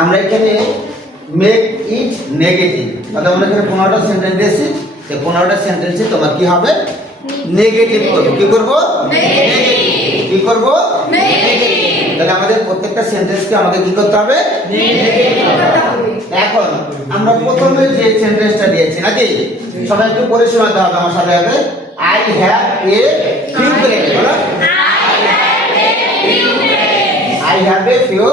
আমরা এখানে make it negative তাহলে আমরা এখানে পনেরোটা সেন্টেন্স দিয়েছি। এই পনেরোটা সেন্টেন্সে তোমার কি হবে? নেগেটিভ করব। কি করব? কি করব? তাহলে আমাদের প্রত্যেকটা সেন্টেন্সকে আমাদের কি করতে হবে? এখন আমরা প্রথমে যে সেন্টেন্সটা দিয়েছি নাকি? সবাই একটু পরে শোনাতে হবে আমার সাথে হবে I have a few I have a few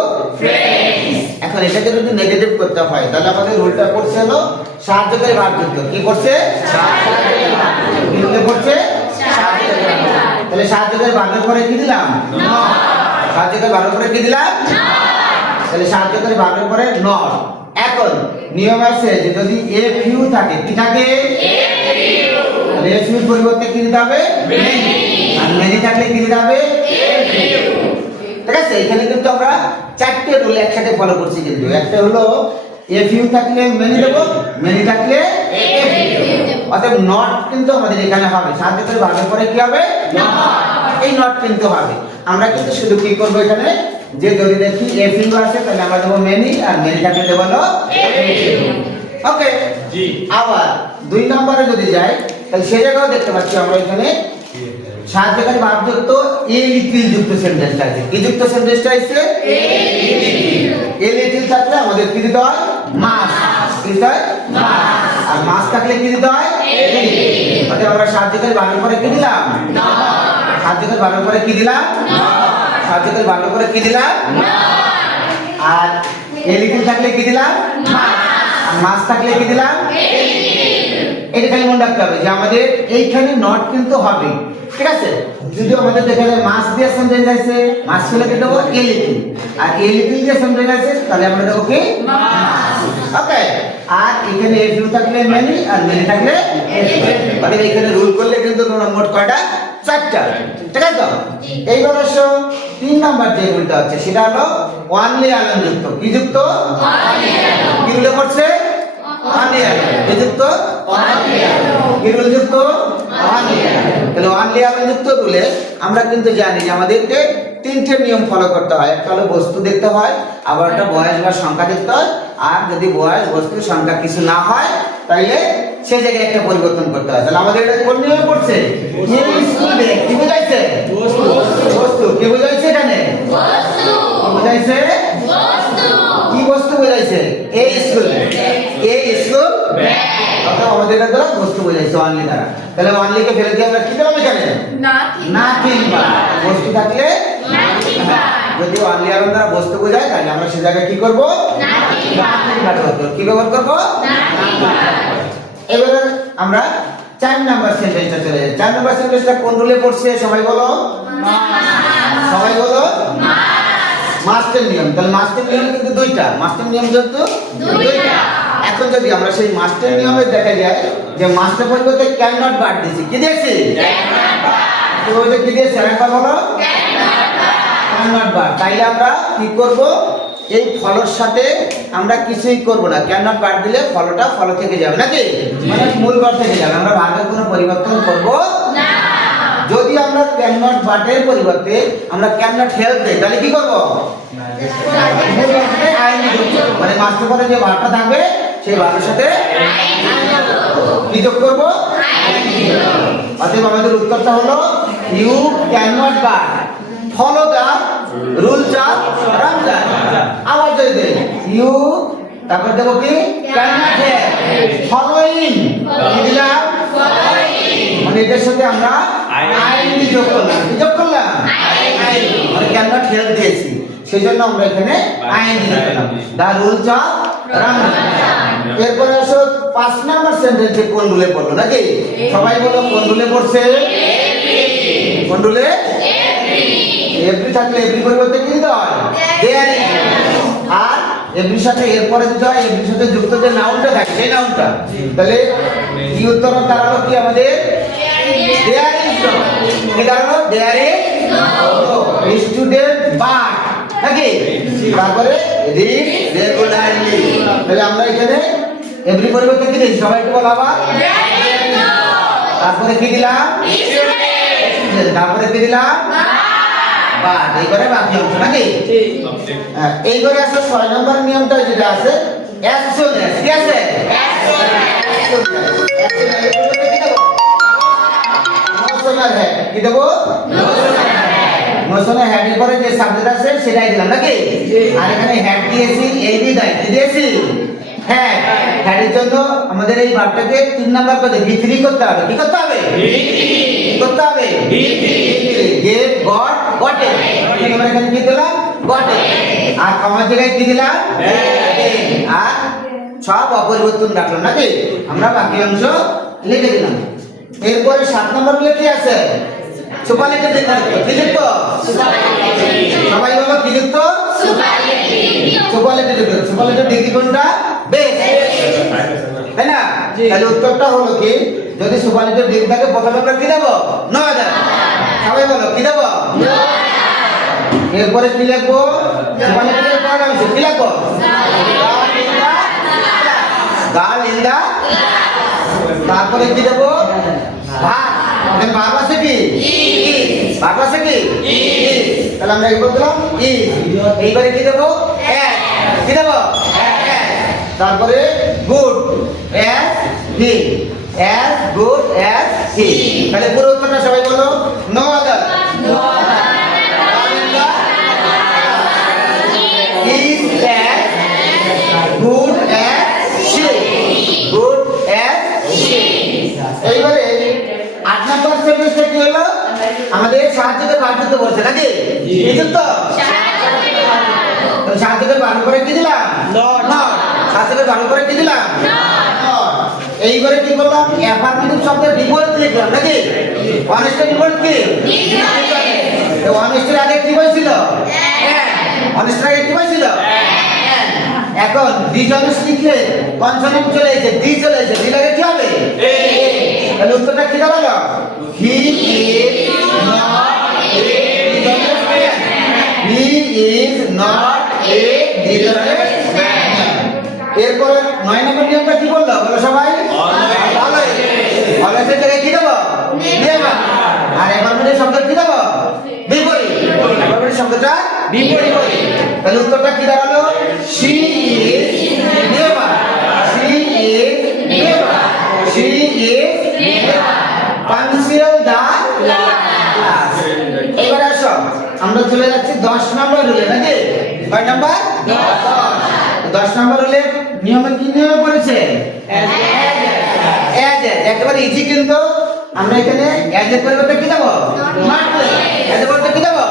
এখন এটাকে যদি নেগেটিভ করতে হয় তাহলে আমাদের রুলটা করছে হলো সাহায্যকারী ভাবযুক্ত কি করছে? করছে? তাহলে সাহায্যকারী ভাবের পরে কি দিলাম? সাহায্যকারী ভাবের পরে কি দিলাম? তাহলে সাহায্যকারী ভাবের পরে নট এখন নিয়ম আছে যে যদি এ ফিউ থাকে কি থাকে? তাহলে এ ফিউর পরিবর্তে কি দিতে হবে? আর মেনি থাকলে কি দিতে হবে? ঠিক আছে? এখানে কিন্তু আমরা চারটে রুল একসাথে ফলো করছি কিন্তু। একটা হলো এফ ইউ থাকলে মেনি দেবো মেনি থাকলে অর্থাৎ নট কিন্তু আমাদের এখানে হবে। সাথে করে ভাগের পরে কি হবে? এই নট কিন্তু হবে। আমরা কিন্তু শুধু কি করব এখানে? যে যদি দেখি এফ ইউ আছে তাহলে আমরা দেবো মেনি আর মেনি থাকলে দেবো ওকে জি। আবার দুই নম্বরে যদি যাই তাহলে সে জায়গাও দেখতে পাচ্ছি আমরা এখানে সাহায্যকারী ভাবযুক্ত এ লিটিল যুক্ত সেন্টেন্সটা আছে। কি যুক্ত সেন্টেন্সটা আছে এ লিটিল থাকলে আমাদের কি দিতে হয়? মাস কি দিতে হয়? আর মাস থাকলে কি দিতে হয়? অর্থাৎ আমরা সাহায্যকারী ভাবের পরে কি দিলাম? সাহায্যকারী ভাবের পরে কি দিলাম? সাহায্যকারী ভাবের পরে কি দিলাম? আর এ লিটিল থাকলে কি দিলাম? আর মাস থাকলে কি দিলাম? এটা খালি মনে রাখতে হবে যে আমাদের এইখানে নট কিন্তু হবে। ঠিক আছে? যদি আমাদের দেখা যায় মাস দিয়ে সেন্টেন্স আছে মাস ফেলে কি দেবো? এলিটিল আর এলিটিল দিয়ে সেন্টেন্স আছে তাহলে আমরা দেবো কি? ওকে আর এখানে এফ ইউ থাকলে মেনি আর মেনি থাকলে মানে এখানে রুল করলে কিন্তু তোমরা মোট কয়টা? চারটা। ঠিক আছে তো? এইবার আসো তিন নাম্বার যে রুলটা হচ্ছে সেটা হলো ওয়ানলি আলম যুক্ত কি যুক্ত? কি রুলে পড়ছে ওয়ানলি আলম কি যুক্ত যুক্ত তাহলে আলম যুক্ত রুলে আমরা কিন্তু জানি যে আমাদেরকে তিনটে নিয়ম ফলো করতে হয়। একটা হলো বস্তু দেখতে হয় আবার একটা বয়স বা সংখ্যা দেখতে হয়। আর যদি বয়স বস্তু সংখ্যা কিছু না হয় তাহলে সে জায়গায় একটা পরিবর্তন করতে হয়। তাহলে আমাদের এটা কোন নিয়মে পড়ছে? কি বোঝাইছে? বস্তু। কি বোঝাইছে এখানে? কি বোঝাইছে? কি বস্তু বোঝাইছে এই স্কুল এই স্কুল অর্থাৎ আমাদের এটা দ্বারা বস্তু বোঝাইছে অনলি দ্বারা। তাহলে অনলিকে ফেলে দিয়ে আমরা কি পেলাম এখানে? নাথিং বস্তু থাকলে? যদি অনলি আলম দ্বারা বস্তু বোঝায় তাহলে আমরা সে জায়গায় কি করব। কি ব্যবহার করব? এবারে আমরা চার নাম্বার সেন্টেন্সটা চলে যাই। চার নাম্বার সেন্টেন্সটা কোন রুলে পড়ছে? সবাই বলো? সবাই বলো? মাস্টার নিয়ম তাহলে মাস্টার নিয়ম কিন্তু দুইটা। মাস্টার নিয়ম কিন্তু দুইটা। এখন যদি আমরা সেই মাস্টার নিয়মে দেখা যায় যে মাস্টার পরিবর্তে ক্যান নট বার দিয়েছি কি দিয়েছি? বলতে কি দিয়েছি? আরেকবার বলো। ক্যান নট বার তাইলে আমরা কি করব? এই ফলর সাথে আমরা কিছুই করব না। ক্যান নট বার দিলে ফলটা ফল থেকে যাবে নাকি? মানে মূল বার থেকে যাবে। আমরা ভাগের কোনো পরিবর্তন করব ক্যান নট বাটের পরিবর্তে আমরা ক্যান নট হেল্প দেই তাহলে কি করব। মানে মাস্টার পরে যে বারটা থাকবে সেই বারের সাথে কি যোগ করব? অতএব আমাদের উত্তরটা হলো you can not but follow the rules of Ramzan আবার যদি দেই ইউ তারপর দেবো কি? ক্যান নট ফলোইং কি দিলাম মানে এটার সাথে আমরা যোগ করলাম। যোগ করলাম? মানে হেল্প দিয়েছি? সেই জন্য আমরা এখানে দা রুলস অফ এরপরে আসো পাঁচ নাম্বার সেন্টেন্সে কোন রুলে পড়ল নাকি? সবাই বলো কোন রুলে পড়ছে? কোন রুলে এভরি থাকলে এভরি পরিবর্তে কি দিতে হয়? আর এভরির সাথে এরপরে দিতে হয় এভরির সাথে যুক্ত যে নাউনটা থাকে সেই নাউনটা তাহলে কি উত্তর দাঁড়াল কি আমাদের? দেয়ার এভরি পরিবর্তে কি আবার। তারপরে কি দিলাম? তারপরে কি দিলাম? বাট এইবারে বাকি অংশ নাকি? হ্যাঁ, এইবারে আছে ছয় নম্বর নিয়মটা যেটা আছে অ্যাকশনের কি আছে? হেড কি দেবো? হেড এর পরে যে সাবজেক্ট আছে সেটাই দিলাম নাকি? আর এখানে দিয়েছি এই বিদায় দিয়েছি? হ্যাঁ। জন্য আমাদের এই তিন নাম্বার করে বিক্রি করতে হবে। কি করতে হবে? করতে হবে? গেট গট গটে এবার এখানে কি দিলাম? গটে আর আমার জায়গায় কি দিলাম? আর সব অপরিবর্তন রাখলাম নাকি? আমরা বাকি অংশ লিখে দিলাম। এরপরে সাত নম্বরগুলো কি আছে? সুপারলেটিভ কি সবাই বলো সুপারলেটিভ সুপারলেটিভ ডিগ্রি কোনটা? বেশ। তাই না? তাহলে উত্তরটা হলো কি? যদি সুপারলেটিভ ডিগ্রি থাকে প্রথমে আমরা কি দেবো? নয় সবাই বলো কি দেবো? এরপরে কি লিখব? অংশ। কি লিখব? গাল ইন্দা তারপরে কি দেবো? ভাত। আছে কি? আছে কি? তাহলে আমরা কি ই এইবারে কি দেবো? কি দেবো। তারপরে good. As he. As good as he. তাহলে পুরো উত্তরটা সবাই বলো। No other. is as good এইবারে আট নম্বর সেন্টেন্সটা কি হলো? আমাদের সাহায্যকে বাধ্যত বলছে নাকি? তো। সাহায্যকে বাধ্য করে কি দিলাম. সাহায্যকে বাধ্য করে কি দিলাম. এইবারে কি করলাম? অ্যাফার্মেটিভ শব্দের বিপরীত লিখলাম নাকি? অনেস্টের বিপরীত কি? অনেস্টের আগে কি বলছিল অনেস্টের আগে কি বলছিল এখন ডিজনেস লিখলে কনসোনেন্ট চলে এসেছে ডি চলে এসেছে ডি লাগে কি হবে? তাহলে উত্তরটা কি দাঁড়াল he is not a he is not a এরপর নয় নম্বর নিয়মটা কি বলল? বলো সবাই। অলওয়েজ জায়গায় কি দেবো? আর এভারমেন্টের শব্দ কি দেবো? বিপরীত। শব্দটা বিপরীত। তাহলে উত্তরটা কি দাঁড়াল? She is never she is never she is আমরা চলে যাচ্ছি দশ নম্বর রুলে নাকি? কয় নম্বর? দশ নম্বর রুলে নিয়মে কি নিয়মে পড়েছে একেবারে ইজি কিন্তু। আমরা এখানে অ্যাজ এর পরিবর্তে কি দেবো? অ্যাজ এর পরিবর্তে কি দেবো?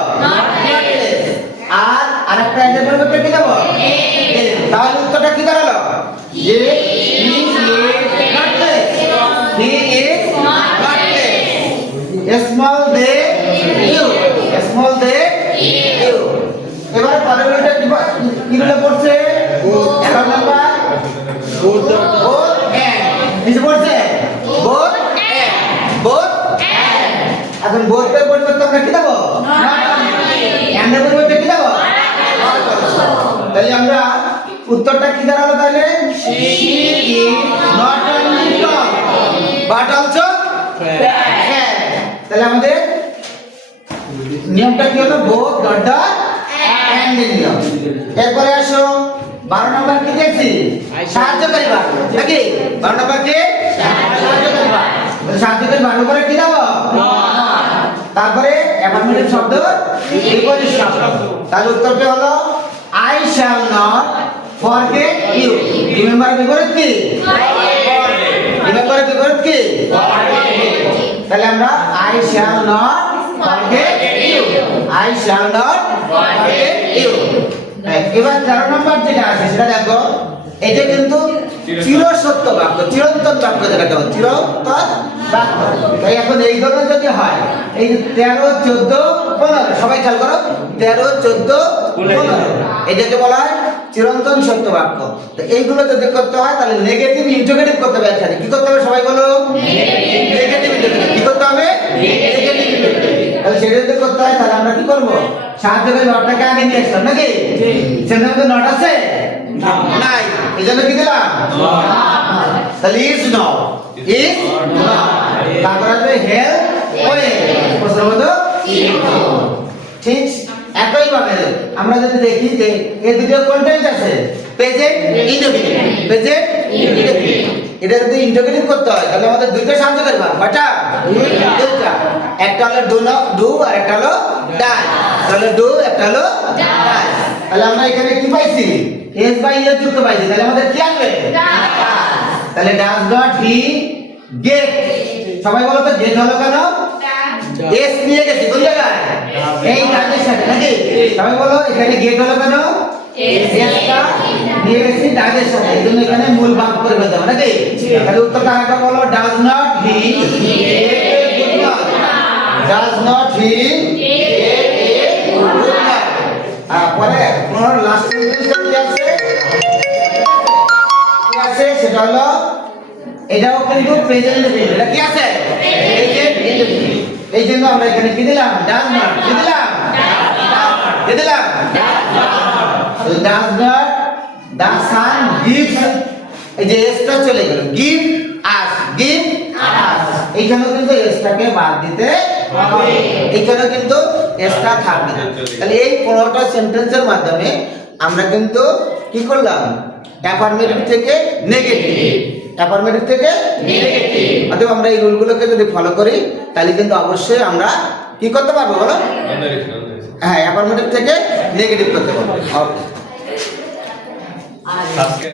আর আরেকটা অ্যাজ এর পরিবর্তে কি দেবো? তাহলে উত্তরটা কি দাঁড়াল? যে এবার পরের কি বা- পড়ছে? এগারো নাম্বার। বোথ এন্ড নিচে পড়ছে? বোথ এন্ড বোথ এখন বোথ পরিবর্তে আমরা কি দেবো? এন্ড পরিবর্তে কি দেবো? তাহলে আমরা উত্তরটা কি দাঁড়াল তাহলে? Not only tall but also তাহলে আমাদের নিয়মটা কি হলো? বোথ ডট এরপরে আসো, বারো নম্বর কি দেখছি? সাহায্যকারী বাক্য নাকি? বারো নম্বর কি? সাহায্যকারী তাহলে সাহায্যকারী করে কি দেবো? তারপরে অ্যাফার্মেটিভ শব্দ শব্দ। তাহলে উত্তরটা হলো? I shall not forget you remember বিপরীত কি? রিমেম্বার বিপরীত কি? তাহলে আমরা I shall not forget you I shall not এবার তেরো নম্বর যেটা আছে সেটা দেখো। এটা কিন্তু বাক্য চিরন্তন বাক্য যেটাকে বলে চিরন্তন বাক্য। তাই এখন এই ধরনের যদি হয় এই তেরো চোদ্দ পনেরো সবাই খেয়াল করো তেরো চোদ্দ পনেরো। এটাকে বলা হয় চিরন্তন সত্য বাক্য। তো এইগুলো যদি করতে হয় তাহলে নেগেটিভ ইন্টিগ্রেটিভ করতে হবে একসাথে। কি করতে হবে সবাই বলো? নেগেটিভ ইন্টিগ্রেটিভ কি করতে হবে? তাহলে সেটা যদি করতে হয় তাহলে আমরা কি করব? আগে নিয়ে আসলাম নাকি? সেখানে মধ্যে নট আছে? নাই। এই জন্য কি দিলাম? তাহলে ইজ নাও ইজ তারপর আসবে হেল্প ওয়ে প্রশ্ন মতো ঠিক। একইভাবে আমরা যদি দেখি যে এই দুটো কন্টেন্ট আছে। প্রেজেন্ট প্রেজেন্ট এটা যদি ইন্টিগ্রেট করতে হয় তাহলে আমাদের দুইটা সাহায্য করবা। বাটা? দুইটা। একটা হলো ডু না ডু আর একটা হলো ডাই। তাহলে ডু একটা হলো ডাই। তাহলে আমরা এখানে কি পাইছি? এস বাই এস যুক্ত পাইছি। তাহলে আমাদের কি আসবে? তাহলে ডাজ নট হি গেট। সবাই বলো তো গেট হলো কেন? এস নিয়ে গেছি কোন জায়গায়? এই কাজের সাথে নাকি? সবাই বলো এখানে গেট হলো কেন? এসটা নিয়ে গেছি ডাজের সাথে। এই জন্য এখানে মূল বাক করে হবে নাকি? তাহলে উত্তরটা আরেকবার বলো does not he does not he পরে পুনর লাস্ট সেন্টেন্সটা কি আছে কি আছে সেটা হলো এটাও কিন্তু প্রেজেন্ট ইনডিফিনিট এটা কি আছে প্রেজেন্ট ইনডিফিনিট এই জন্য আমরা এখানে কি দিলাম ডাজ নট কি দিলাম কি দিলাম does not the sun gives এই যে এসটা চলে গেল গিভ আস গিভ আস এইখানেও কিন্তু এসটাকে বাদ দিতে হবে। এইখানেও কিন্তু এসটা থাকবে না। তাহলে এই পনেরোটা সেন্টেন্সের মাধ্যমে আমরা কিন্তু কি করলাম? অ্যাফার্মেটিভ থেকে নেগেটিভ অ্যাফার্মেটিভ থেকে নেগেটিভ অতএব আমরা এই রুলগুলোকে যদি ফলো করি তাহলে কিন্তু অবশ্যই আমরা কি করতে পারব বলো? হ্যাঁ অ্যাফার্মেটিভ থেকে নেগেটিভ করতে পারব। ওকে